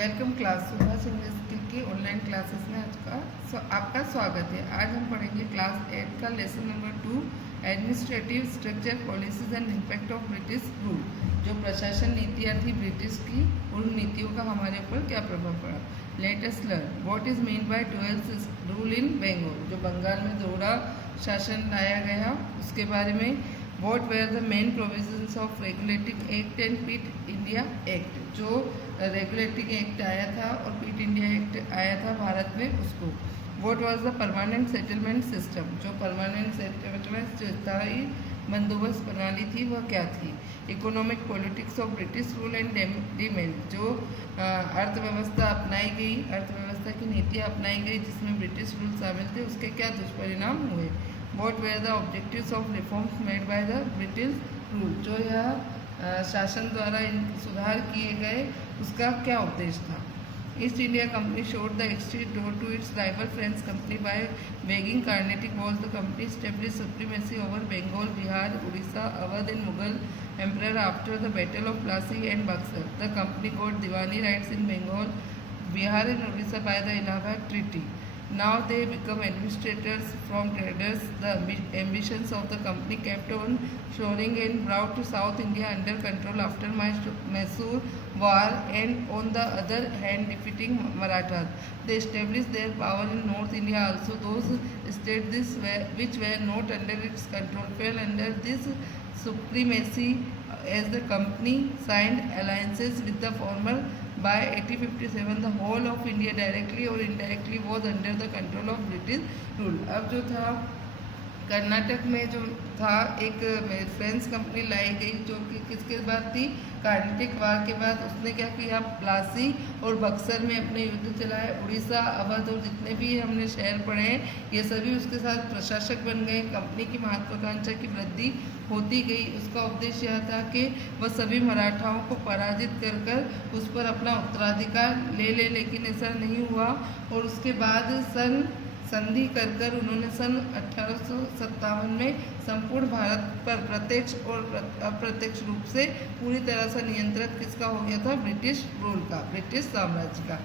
Welcome class Subhash English skill की online classes में आपका स्वागत है। आज हम पढ़ेंगे क्लास 8 का lesson number 2 administrative structure policies and impact of British rule. जो प्रशासन नीतियाँ थी ब्रिटिश की, उन नीतियों का हमारे ऊपर क्या प्रभाव पड़ा। Let us learn what is mean by dual rule in Bengal. जो बंगाल में दोहरा शासन लाया गया उसके बारे में। What were the main provisions of Regulating Act and Pitt India Act? जो रेगुलेटिंग एक्ट आया था और पिट इंडिया एक्ट आया था भारत में उसको। What was the permanent settlement system? जो परमानेंट सेटलमेंट जो स्थायी बंदोबस्त प्रणाली थी वह क्या थी। Economic politics of British rule and demat. जो अर्थव्यवस्था अपनाई गई, अर्थव्यवस्था की नीतियाँ अपनाई गई जिसमें ब्रिटिश रूल शामिल थे, उसके क्या दुष्परिणाम हुए। What were the objectives of reforms made by the British rule? जो यह शासन द्वारा सुधार किए गए उसका क्या उद्देश्य था। East India company showed the exit door to its rival French company by begging Carnatic was the company established supremacy over Bengal, Bihar, Odisha, Awadh and Mughal emperor after the battle of Plassey and Buxar. The company got Diwani rights in Bengal, Bihar and Odisha by the Allahabad Treaty. Now they become administrators from traders. The ambitions of the company kept on soaring and brought to South India under control after Mysore war, and on the other hand defeating Marathas. They established their power in North India also. Those states which were not under its control fell under this supremacy as the company signed alliances with the former. By 1857 the whole of India directly or indirectly was under the control of British rule. अब जो था कर्नाटक में जो था एक French company लाई गई जो कि किसके बाद थी, कार्नाटिक वार के बाद। उसने क्या किया, प्लासी और बक्सर में अपने युद्ध चलाए। उड़ीसा, अवध और जितने भी हमने शहर पढ़े हैं ये सभी उसके साथ प्रशासक बन गए। कंपनी की महत्वाकांक्षा की वृद्धि होती गई। उसका उद्देश्य यह था कि वह सभी मराठाओं को पराजित कर कर उस पर अपना उत्तराधिकार ले लेकिन ऐसा नहीं हुआ। और उसके बाद संधि कर कर उन्होंने सन 1857 में संपूर्ण भारत पर प्रत्यक्ष और अप्रत्यक्ष रूप से पूरी तरह से नियंत्रित किसका हो गया था, ब्रिटिश रूल का, ब्रिटिश साम्राज्य का।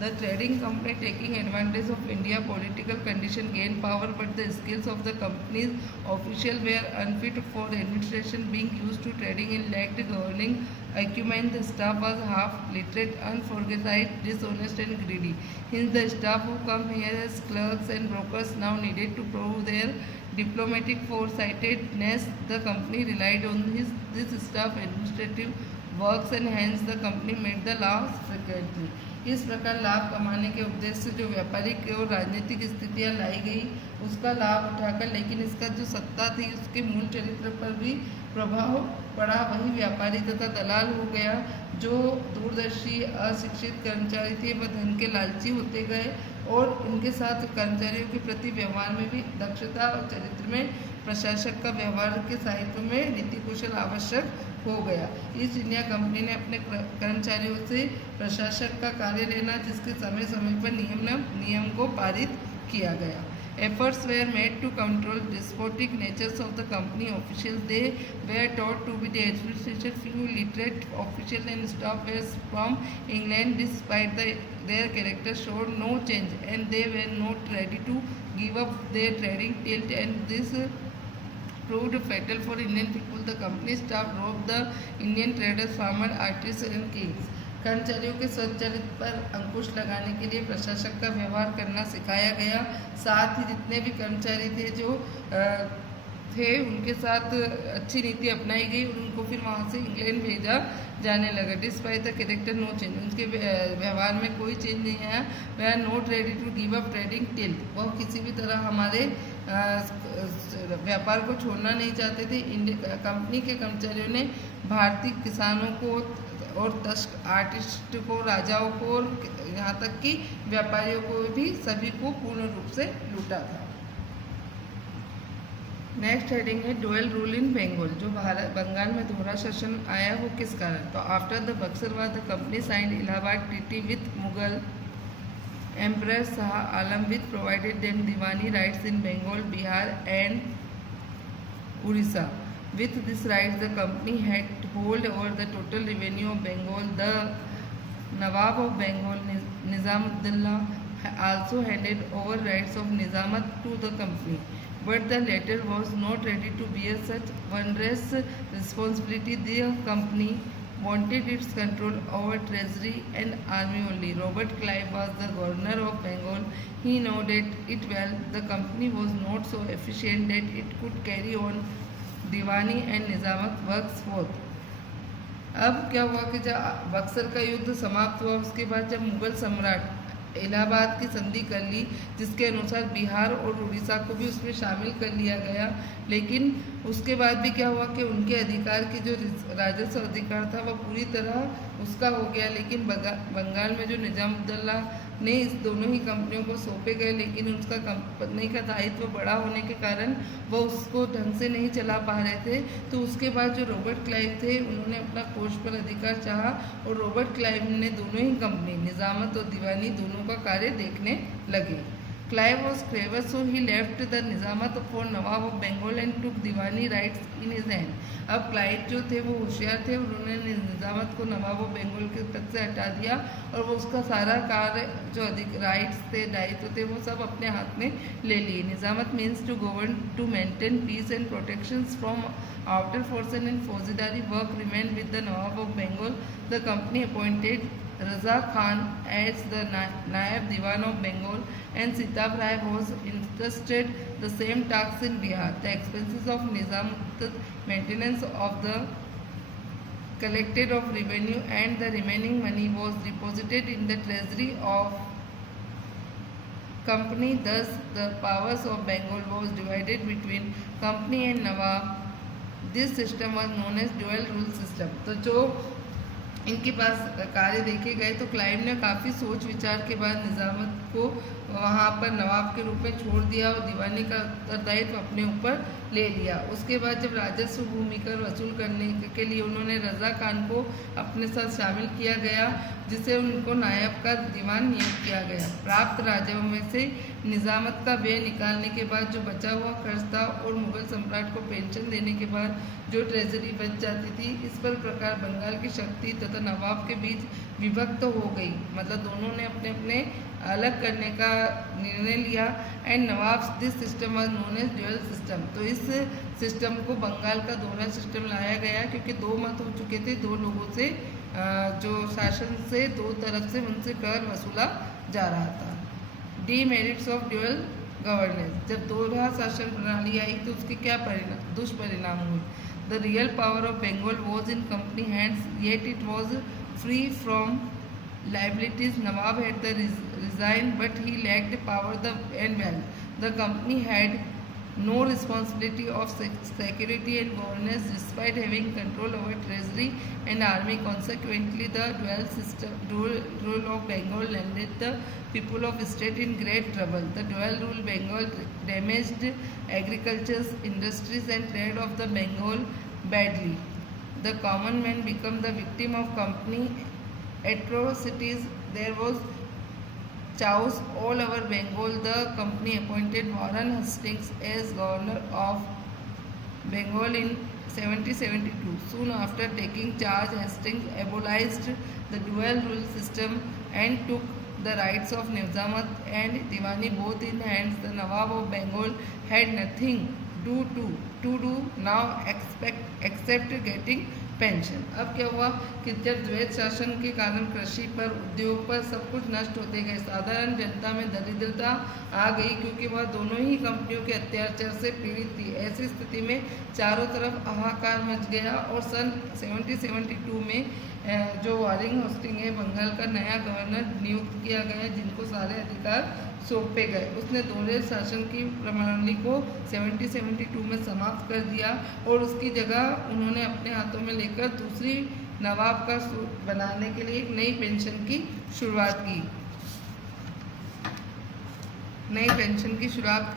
The trading company taking advantage of India political condition gained power, but the skills of the company's officials were unfit for administration, being used to trading and lacked governing acumen. The staff was half literate, unforesight, dishonest and greedy. Hence the staff who come here as clerks and brokers now needed to prove their diplomatic foresightedness. The company relied on this staff administrative works and hence the company made the laws frequently. इस प्रकार लाभ कमाने के उद्देश्य से जो व्यापारिक और राजनीतिक स्थितियां लाई गई उसका लाभ उठाकर, लेकिन इसका जो सत्ता थी उसके मूल चरित्र पर भी प्रभाव पड़ा। वही व्यापारी तथा दलाल हो गया। जो दूरदर्शी अशिक्षित कर्मचारी थे वह धन के लालची होते गए और इनके साथ कर्मचारियों के प्रति व्यवहार में भी दक्षता और चरित्र में प्रशासक का व्यवहार के साहित्य में नीति कौशल आवश्यक हो गया। ईस्ट इंडिया कंपनी ने अपने कर्मचारियों से प्रशासक का कार्य लेना जिसके समय समय पर नियम को पारित किया गया। Efforts were made to control despotic natures of the company officials. They were taught to be the administrator. Few literate officials and staff were from England. Despite their character showed no change, and they were not ready to give up their trading tilt, and this proved fatal for Indian people. The company staff robbed the Indian traders, farmers, artists, and kings. कर्मचारियों के स्वचरित्र पर अंकुश लगाने के लिए प्रशासक का व्यवहार करना सिखाया गया। साथ ही जितने भी कर्मचारी थे जो थे उनके साथ अच्छी नीति अपनाई गई और उनको फिर वहाँ से इंग्लैंड भेजा जाने लगा। Despite the character no change, उनके व्यवहार में कोई चेंज नहीं आया। वे are not ready to give up trading till, वह किसी भी तरह हमारे व्यापार को छोड़ना नहीं चाहते थे। कंपनी के कर्मचारियों ने भारतीय किसानों को और तस्कर आर्टिस्ट को, राजाओं को और यहाँ तक कि व्यापारियों को भी सभी को पूर्ण रूप से लूटा था। नेक्स्ट हेडिंग है डुअल रूल इन बंगाल। जो बंगाल में दोहरा शासन आया वो किस कारण। तो after the Buxar war the company signed Allahabad treaty with Mughal emperor Shah Alam with provided them diwani rights in Bengal, Bihar and Orissa. With this rights, the company had hold over the total revenue of Bengal. The Nawab of Bengal Nizamuddin also handed over rights of Nizamat to the company, but the latter was not ready to bear such onerous responsibility. The company wanted its control over treasury and army only. Robert Clive was the governor of Bengal. He noted it well. The company was not so efficient that it could carry on Deewani and Nizamat works fourth. अब क्या हुआ कि जब बक्सर का युद्ध समाप्त हुआ, उसके बाद जब मुगल सम्राट इलाहाबाद की संधि कर ली, जिसके अनुसार बिहार और उड़ीसा को भी उसमें शामिल कर लिया गया, लेकिन उसके बाद भी क्या हुआ कि उनके अधिकार की जो राजस्व अधिकार था वह पूरी तरह उसका हो गया। लेकिन बंगाल में जो निजामुद्दौला ने इस दोनों ही कंपनियों को सौंपे गए, लेकिन उसका कंपनी का दायित्व बड़ा होने के कारण वह उसको ढंग से नहीं चला पा रहे थे। तो उसके बाद जो रॉबर्ट क्लाइव थे, उन्होंने अपना कोष पर अधिकार चाहा और रॉबर्ट क्लाइव ने दोनों ही कंपनी निजामत और दीवानी दोनों का कार्य देखने लगे। Clive was clever, so he left the Nizamat for Nawab of Bengal and took Diwani rights in his hand. अब क्लाइव जो थे वो होशियार थे, उन्होंने निजामत को नवाब ऑफ बंगाल के पद से हटा दिया और वो उसका सारा कार्य जो अधिक राइट्स थे, दायित्व थे, वो सब अपने हाथ में ले लिए। Nizamat means to govern, to maintain peace and protections from outer force and फौजीदारी work remain with the Nawab of Bengal. The company appointed Raza Khan as the Naib Diwan of Bengal, and Sitab Rai was entrusted the same tasks in Bihar. The expenses of Nizamuddin, maintenance of the collected of revenue and the remaining money was deposited in the treasury of company. Thus, the powers of Bengal was divided between company and Nawab. This system was known as dual rule system. तो जो इनके पास कार्य देखे गए, तो Clive ने काफ़ी सोच विचार के बाद निजामत को वहाँ पर नवाब के रूप में छोड़ दिया और दीवानी का उत्तरदायित्व अपने ऊपर ले लिया। उसके बाद जब राजस्व भूमि कर वसूल करने के लिए उन्होंने रजा खान को अपने साथ शामिल किया गया, जिसे उनको नायब का दीवान नियुक्त किया गया। प्राप्त राजस्व में से निजामत का व्यय निकालने के बाद जो बचा हुआ खर्च था और मुगल सम्राट को पेंशन देने के बाद जो ट्रेजरी बच जाती थी, इस पर प्रकार बंगाल की शक्ति तथा नवाब के बीच विभक्त हो गई। मतलब दोनों ने अपने अपने अलग करने का निर्णय लिया। And nawab this system was known as dual system. तो इस सिस्टम को बंगाल का दोहरा सिस्टम लाया गया, क्योंकि दो मत हो चुके थे, दो लोगों से जो शासन से दो तरफ से उनसे कर वसूला जा रहा था। डीमेरिट्स ऑफ ड्यूअल गवर्नेंस, जब दोहरा शासन प्रणाली आई तो उसके क्या दुष्परिणाम हुए। The real power of Bengal was in company hands, yet it was free from liabilities. Nawab had the resign, but he lacked power and wealth. The company had no responsibility of security and governance, despite having control over treasury and army. Consequently, the dual rule of Bengal landed the people of state in great trouble. The dual rule Bengal damaged agriculture, industries and trade of the Bengal badly. The common man became the victim of company atrocities. There was chaos all over Bengal. The company appointed Warren Hastings as governor of Bengal in 1772. Soon after taking charge, Hastings abolished the dual rule system and took the rights of Nizamat and Diwani both in hands. The Nawab of Bengal had nothing to do now except getting pension. अब क्या हुआ कि जब द्वैत शासन के कारण कृषि पर, उद्योग पर सब कुछ नष्ट होते गए, साधारण जनता में दरिद्रता आ गई, क्योंकि वह दोनों ही कंपनियों के अत्याचार से पीड़ित थी। ऐसी स्थिति में चारों तरफ हाहाकार मच गया और सन 1772 में जो वारिंग होस्टिंग है, बंगाल का नया गवर्नर नियुक्त किया गया, जिनको सारे अधिकार सौंपे गए। उसने दोहरे शासन की प्रणाली को 1772 में समाप्त कर दिया और उसकी जगह उन्होंने अपने हाथों में लेकर दूसरी नवाब का बनाने के लिए एक नई पेंशन की शुरुआत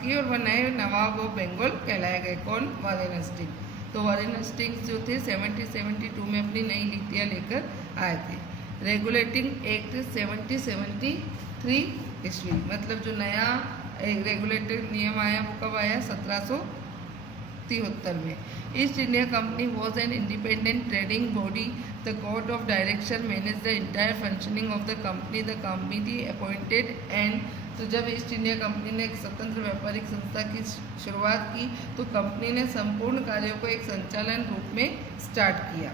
की और वह नए नवाब ऑफ बंगाल कहलाए गए। कौन? Warren Hasting. तो वारेन हेस्टिंग्स जो थे 1772 में अपनी नई नीतियाँ लेकर आए थे। रेगुलेटिंग एक्ट 1773 ईस्वी, मतलब जो नया रेगुलेटेड नियम आया वो कब आया? 1773 में। East India company was an independent trading body. The court of director manage the entire functioning of the company. The committee appointed and. तो जब ईस्ट इंडिया कंपनी ने एक स्वतंत्र व्यापारिक संस्था की शुरुआत की तो कंपनी ने संपूर्ण कार्यों को एक संचालन रूप में स्टार्ट किया।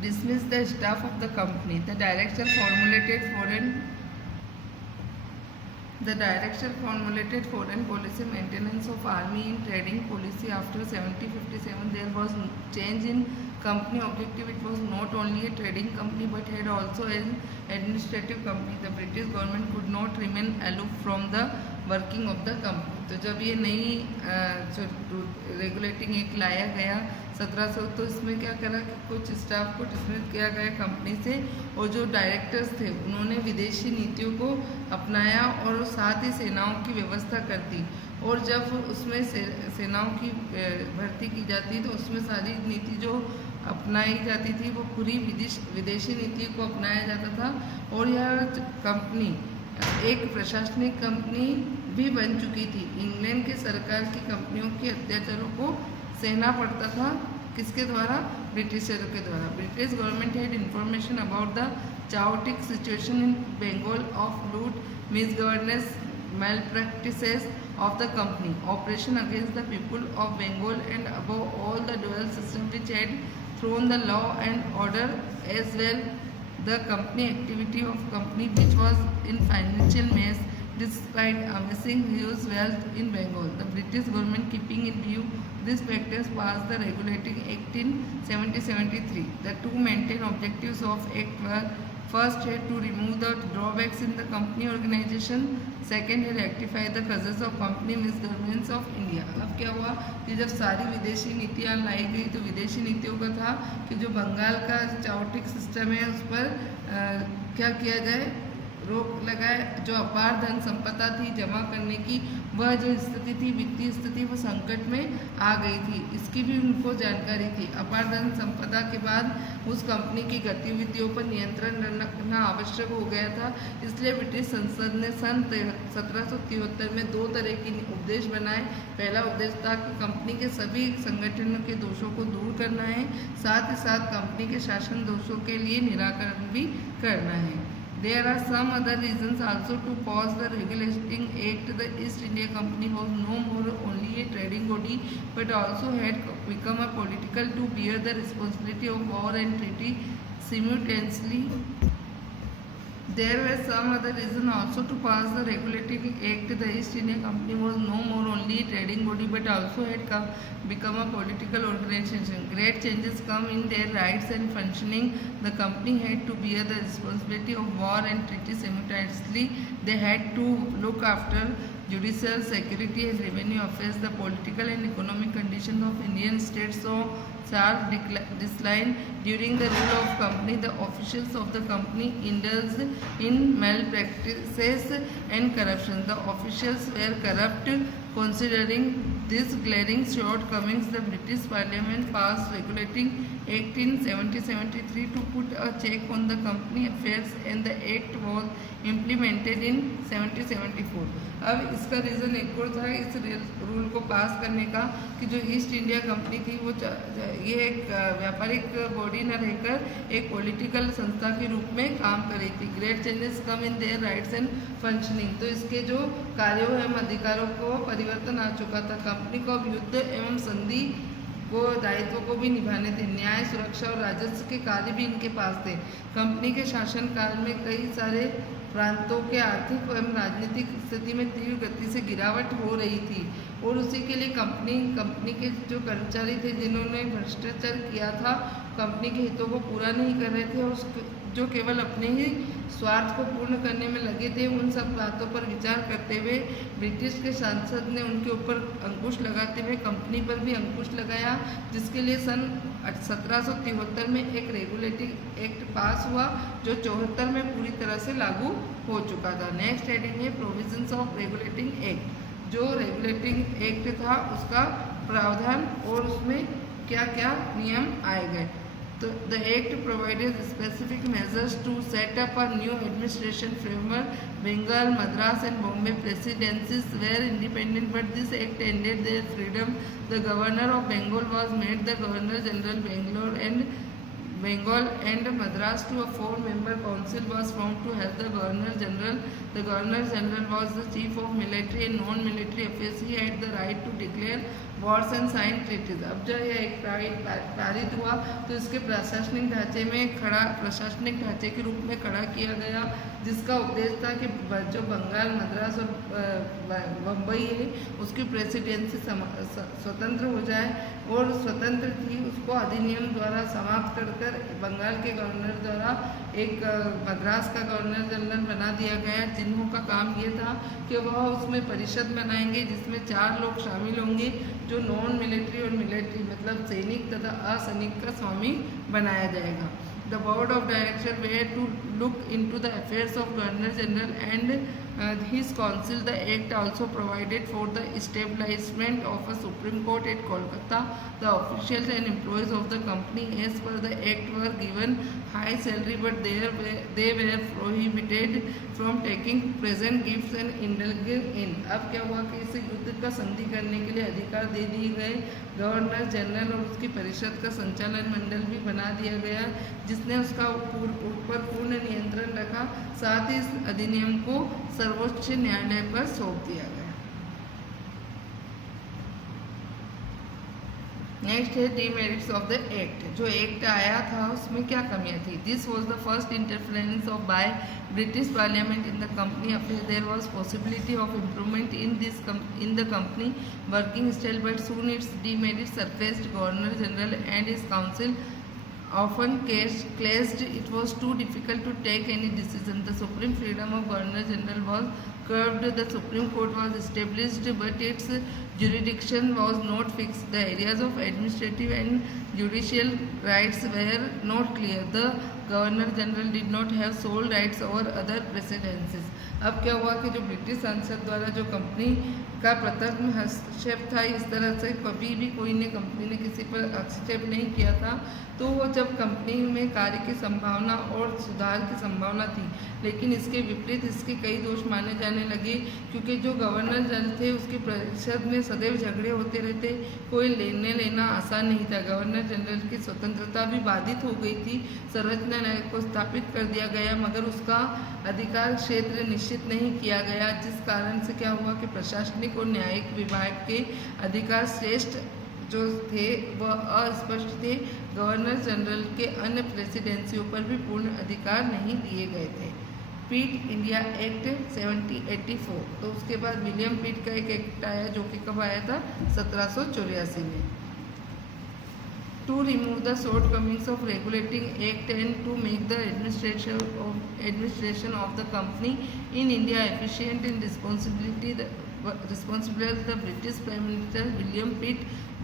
Dismiss the staff of the company. The director formulated foreign policy maintenance of army in trading policy. After 1757 there was change in company objective. It was not only a trading company but had also an administrative company. The British government could not remain aloof from the working of the company. तो जब ये नई जो regulating act लाया गया 1700, तो इसमें क्या करा कि कुछ स्टाफ को डिसमिस किया गया कंपनी से, और जो डायरेक्टर्स थे उन्होंने विदेशी नीतियों को अपनाया और साथ ही सेनाओं की व्यवस्था कर दी। और जब उसमें सेनाओं की भर्ती की जाती तो उसमें सारी नीति जो अपनाई जाती थी वो पूरी विदेशी नीति को अपनाया जाता था। और यह कंपनी एक प्रशासनिक कंपनी भी बन चुकी थी। इंग्लैंड के सरकार की कंपनियों के अत्याचारों को सहना पड़ता था। किसके द्वारा? ब्रिटिशरों के द्वारा। British government had information about the chaotic situation in Bengal of loot, misgovernance, malpractices of the company, operation against the people of Bengal, and above all the dual system which had thrown the law and order, as well the company activity of company which was in financial mess despite amassing huge wealth in Bengal. The British government, keeping in view this practice, passed the Regulating Act in 1773. The two main objectives of Act were: first had to remove the drawbacks in the company organization, second had rectify the causes of company misgovernance of India. अब क्या हुआ कि जब सारी विदेशी नीतियाँ लाई गई तो विदेशी नीतियों का था कि जो बंगाल का चाउटिक सिस्टम है उस पर क्या किया जाए, रोक लगाए। जो अपार धन संपदा थी जमा करने की, वह जो स्थिति थी, वित्तीय स्थिति, वो संकट में आ गई थी, इसकी भी उनको जानकारी थी। अपार धन संपदा के बाद उस कंपनी की गतिविधियों पर नियंत्रण रखना आवश्यक हो गया था। इसलिए ब्रिटिश संसद ने सन 1773 में दो तरह के उपदेश बनाए। पहला उपदेश था कि कंपनी के सभी संगठनों के दोषों को दूर करना है, साथ ही साथ कंपनी के शासन दोषों के लिए निराकरण भी करना है। There are some other reasons also to pause the Regulating Act. The East India Company was no more only a trading body but also had become a political to bear the responsibility of war and treaty simultaneously. There were some other reasons also to pass the Regulating Act. The East India Company was no more only a trading body but also had become a political organization. Great changes come in their rights and functioning. The company had to bear the responsibility of war and treaty simultaneously. They had to look after judicial, security and revenue affairs. The political and economic conditions of Indian states saw sharp decline during the rule of company. The officials of the company indulged in malpractices and corruption. The officials were corrupt. Considering these glaring shortcomings, the British Parliament passed Regulating Act in 1773 to put a check on the company affairs, and the act was implemented in 1774. अब इसका reason एक और था इस rule को पास करने का कि जो ईस्ट इंडिया कंपनी थी वो ये एक व्यापारिक बॉडी न रहकर एक पॉलिटिकल संस्था के रूप में काम कर रही थी। Great changes come in their rights and functioning, तो इसके जो कार्यों एवं अधिकारों को परिवर्तन आ चुका था। कंपनी को अब युद्ध एवं संधि को दायित्व को भी निभाने थे। न्याय, सुरक्षा और राजस्व के कार्य भी इनके पास थे। कंपनी के शासनकाल में कई सारे प्रांतों के आर्थिक एवं राजनीतिक स्थिति में तीव्र गति से गिरावट हो रही थी और उसी के लिए कंपनी के जो कर्मचारी थे जिन्होंने भ्रष्टाचार किया था, कंपनी के हितों को पूरा नहीं कर रहे थे और जो केवल अपने ही स्वार्थ को पूर्ण करने में लगे थे, उन सब बातों पर विचार करते हुए ब्रिटिश के सांसद ने उनके ऊपर अंकुश लगाते हुए कंपनी पर भी अंकुश लगाया, जिसके लिए सन 1773 में एक रेगुलेटिंग एक्ट पास हुआ जो 74 में पूरी तरह से लागू हो चुका था। नेक्स्ट हेडिंग है प्रोविजंस ऑफ रेगुलेटिंग एक्ट। जो रेगुलेटिंग एक्ट था उसका प्रावधान और उसमें क्या क्या नियम आए गए। The Act provided specific measures to set up a new administration framework. Bengal, Madras and Bombay presidencies were independent, but this act ended their freedom. The governor of Bengal was made the Governor General. Bengal and Madras to a 4-member council was formed to help the Governor General. The Governor General was the chief of military and non-military affairs. He had the right to declare wars and sign treaties. अब जब यह एक पारित हुआ तो इसके प्रशासनिक ढांचे में प्रशासनिक ढांचे के रूप में खड़ा किया गया, जिसका उद्देश्य था कि जो बंगाल, मद्रास और बम्बई है उसकी प्रेसिडेंसी स्वतंत्र हो जाए, और स्वतंत्र थी उसको अधिनियम द्वारा समाप्त कर बंगाल के गवर्नर द्वारा एक मद्रास का गवर्नर जनरल बना दिया गया, जिन्हों का काम ये था कि वह उसमें परिषद बनाएंगे जिसमें 4 लोग शामिल होंगे जो नॉन मिलिट्री और मिलिट्री मतलब सैनिक तथा असैनिक का स्वामी बनाया जाएगा। The board of directors were to look into the affairs of Governor General and his council. The act also provided for the establishment of a Supreme Court at Kolkata. The officials and employees of the company as per the act were given high salary, but they were prohibited from taking present gifts and indulging in. अब क्या हुआ कि इस युद्ध का संधि करने के लिए अधिकार दे दिए गए, गवर्नर जनरल और उसकी परिषद का संचालन मंडल भी बना दिया गया, जिसने उसका ऊपर पूर्ण नियंत्रण रखा। साथ ही इस अधिनियम को सर्वोच्च न्यायालय पर सौंप दिया गया। नेक्स्ट है डीमेरिट्स ऑफ द एक्ट। जो एक्ट आया था उसमें क्या कमियां थी? This was the first interference of by British parliament in the company affair. There was possibility of improvement in the company working style, but soon its demerits surfaced. Governor general and his council often clashed. It was too difficult to take any decision. The supreme freedom of Governor General was curbed. The Supreme Court was established, but its jurisdiction was not fixed. The areas of administrative and judicial rights were not clear. The Governor General did not have sole rights over other presidencies. अब क्या हुआ कि जो British संसद द्वारा जो company का प्रथम हस्तक्षेप था, इस तरह से कभी भी कोई ने कंपनी ने किसी पर हस्तक्षेप नहीं किया था, तो वो जब कंपनी में कार्य की संभावना और सुधार की संभावना थी, लेकिन इसके विपरीत इसके कई दोष माने जाने लगे, क्योंकि जो गवर्नर जनरल थे उसकी परिषद में सदैव झगड़े होते रहते, कोई लेना आसान नहीं था। गवर्नर जनरल की स्वतंत्रता भी बाधित हो गई थी। संरचना न्याय को स्थापित कर दिया गया, मगर उसका अधिकार क्षेत्र निश्चित नहीं किया गया, जिस कारण से क्या हुआ कि प्रशासनिक और न्यायिक विभाग के अधिकार श्रेष्ठ जो थे वह अस्पष्ट थे। गवर्नर जनरल के अन्य प्रेसिडेंसियों पर भी पूर्ण अधिकार नहीं दिए गए थे। पीट इंडिया एक्ट 1784, तो उसके बाद विलियम पीट का एक एक्ट आया जो कि कब आया था? 1784 में। To remove the shortcomings of regulating act and to make the administration of the company in India efficient and responsible, the British Prime Minister William Pitt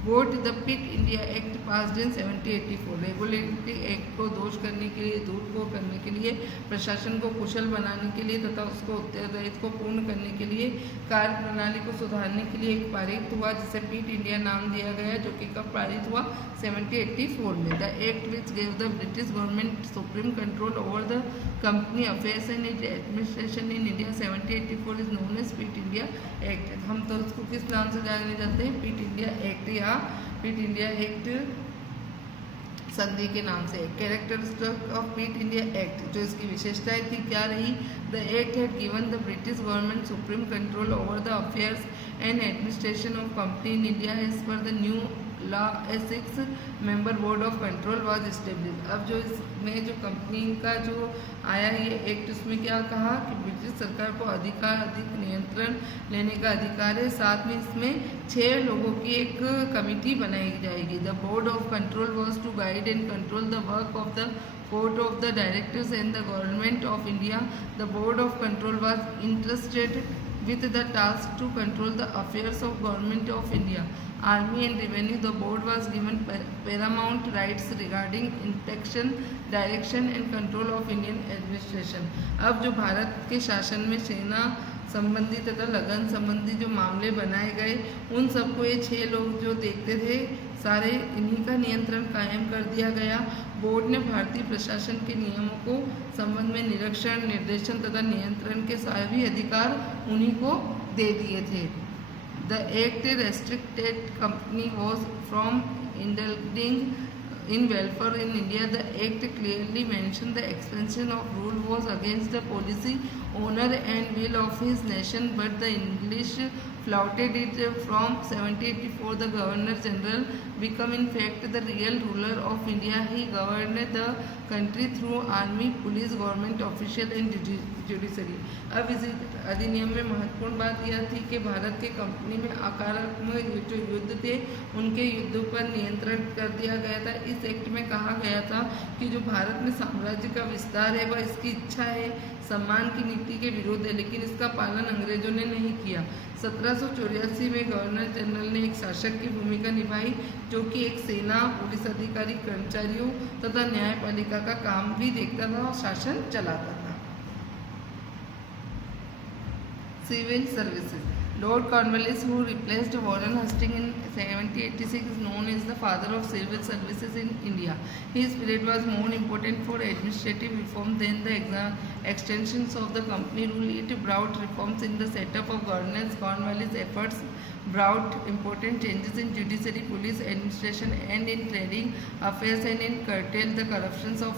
got the Pitt India Act passed in 1784। Regulatory act को दोष करने के लिए, दूर को करने के लिए, प्रशासन को कुशल बनाने के लिए तथा उसको उत्तरदायित्व को पूर्ण करने के लिए, कार्य प्रणाली को सुधारने के लिए एक पारित हुआ जिसे पीट इंडिया नाम दिया गया, जो कि कब पारित हुआ? 1784 में। The act which gave the British government supreme control over the company affairs and it administration in India 1784 is known as Pitt India act. हम तो उसको किस नाम से जाने जाते हैं? पीट इंडिया एक्ट या पीट इंडिया एक्ट संधि के नाम से। Characteristic of Pitt India act, जो इसकी विशेषताएं थी क्या रही? The act had given the British government supreme control over the affairs and administration of company in India as per the new law. A 6-member board of control was establish. अब जो इसमें जो कंपनी का जो आया ये act, उसमें क्या कहा कि ब्रिटिश सरकार को अधिक नियंत्रण लेने का अधिकार है। साथ में इसमें 6 लोगों की एक कमिटी बनाई जाएगी। The board of control was to guide and control the work of the court of the directors and the government of India. The board of control was interested with the task to control the affairs of government of India, army and revenue. The board was given paramount rights regarding inspection, direction and control of Indian administration। अब जो भारत के शासन में सेना, संबंधी तथा लगन संबंधी जो मामले बनाए गए, उन सबको ये 6 लोग जो देखते थे, सारे इन्हीं का नियंत्रण कायम कर दिया गया। बोर्ड ने भारतीय प्रशासन के नियमों को संबंध में निरीक्षण, निर्देशन तथा नियंत्रण के सभी अधिकार उन्हीं को दे दिए थे। The Act restricted company was from indulging in welfare in India. The Act clearly mentioned the expansion of rule was against the policy, honor and will of his nation, but the English flouted it. From 1784, the Governor General became in fact the real ruler of India. He governed the country through army, police, government official and judiciary. अब इस अधिनियम में महत्वपूर्ण बात यह थी कि भारत के कंपनी में आक्रामक जो युद्ध थे, उनके युद्धों पर नियंत्रण कर दिया गया था। इस एक्ट में कहा गया था कि जो भारत में साम्राज्य का विस्तार है, वह इसकी इच्छा है, सम्मान की नीति के विरोध है, लेकिन इसका पालन अंग्रेजों ने नहीं किया। 1784 में गवर्नर जनरल ने एक शासक की भूमिका निभाई, जो कि एक सेना, पुलिस अधिकारी, कर्मचारियों तथा न्यायपालिका का काम भी देखता था और शासन चलाता था। Civil services. Lord Cornwallis, who replaced Warren Hastings in 1786, is known as the father of civil services in India. His period was more important for administrative reform than the extensions of the company rule. It brought reforms in the setup of governance. Cornwallis' efforts brought important changes in judiciary, police administration and in trading affairs, and in curtailed the corruptions of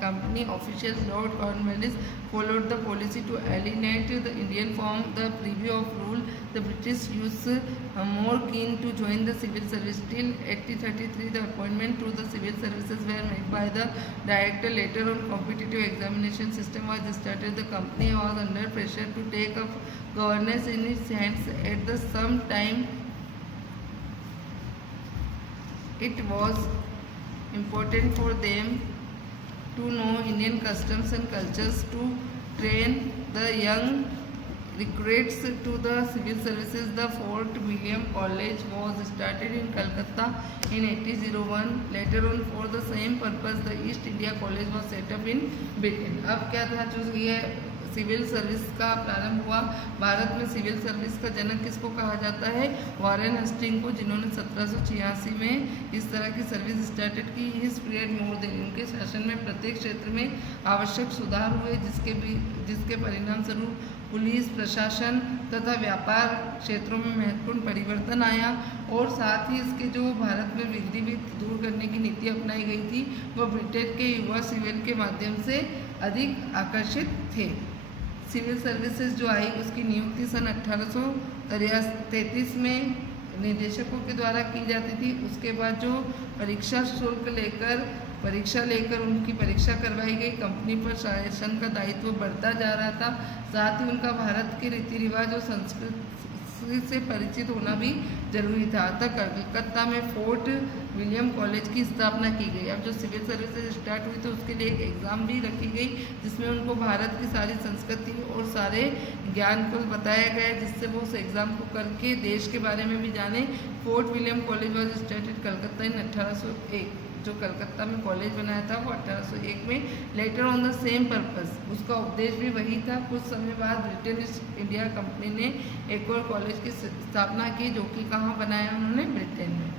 company officials. Lord Cornwallis followed the policy to alienate the Indian form the preview of rule. The British used more keen to join the civil service. Till 1833, the appointment to the civil services were made by the director. Later on, competitive examination system was started. The company was under pressure to take up governance in its hands. At the same time, it was important for them to know Indian customs and cultures, to train the young recruits to the civil services. The Fort William College was started in Calcutta in 1801. Later on, for the same purpose, the East India College was set up in Britain. अब क्या था, जो ये civil service का प्रारंभ हुआ, भारत में civil service का जनक किसको कहा जाता है? वॉरेन हस्टिंग को, जिन्होंने 1786 में इस तरह की सर्विस स्टार्टेड की। हिज पीरियड मोर देन, उनके शासन में प्रत्येक क्षेत्र में आवश्यक सुधार हुए, जिसके परिणाम स्वरूप पुलिस, प्रशासन तथा व्यापार क्षेत्रों में महत्वपूर्ण परिवर्तन आया। और साथ ही इसके जो भारत में विधि दूर करने की नीति अपनाई गई थी, वह ब्रिटेन के युवा सिविल के माध्यम से अधिक आकर्षित थे। सिविल सर्विसेज जो आई, उसकी नियुक्ति सन 1833 में निदेशकों के द्वारा की जाती थी। उसके बाद जो परीक्षा शुल्क परीक्षा लेकर उनकी परीक्षा करवाई गई। कंपनी पर शासन का दायित्व बढ़ता जा रहा था। साथ ही उनका भारत के रीति रिवाज और संस्कृति से परिचित होना भी जरूरी था। अतः कलकत्ता में फोर्ट विलियम कॉलेज की स्थापना की गई। अब जो सिविल सर्विसेज स्टार्ट हुई तो उसके लिए एक एग्ज़ाम भी रखी गई, जिसमें उनको भारत की सारी संस्कृति और सारे ज्ञान को बताया गया, जिससे वो उस एग्ज़ाम को करके देश के बारे में भी जाने। Fort William college was started Calcutta in 1801। जो कलकत्ता में कॉलेज बनाया था वो 1801 में। Later on the same purpose, उसका उपदेश भी वही था। कुछ समय बाद ब्रिटेन ईस्ट इंडिया कंपनी ने एक और कॉलेज की स्थापना की, जो कि कहाँ बनाया उन्होंने? ब्रिटेन में।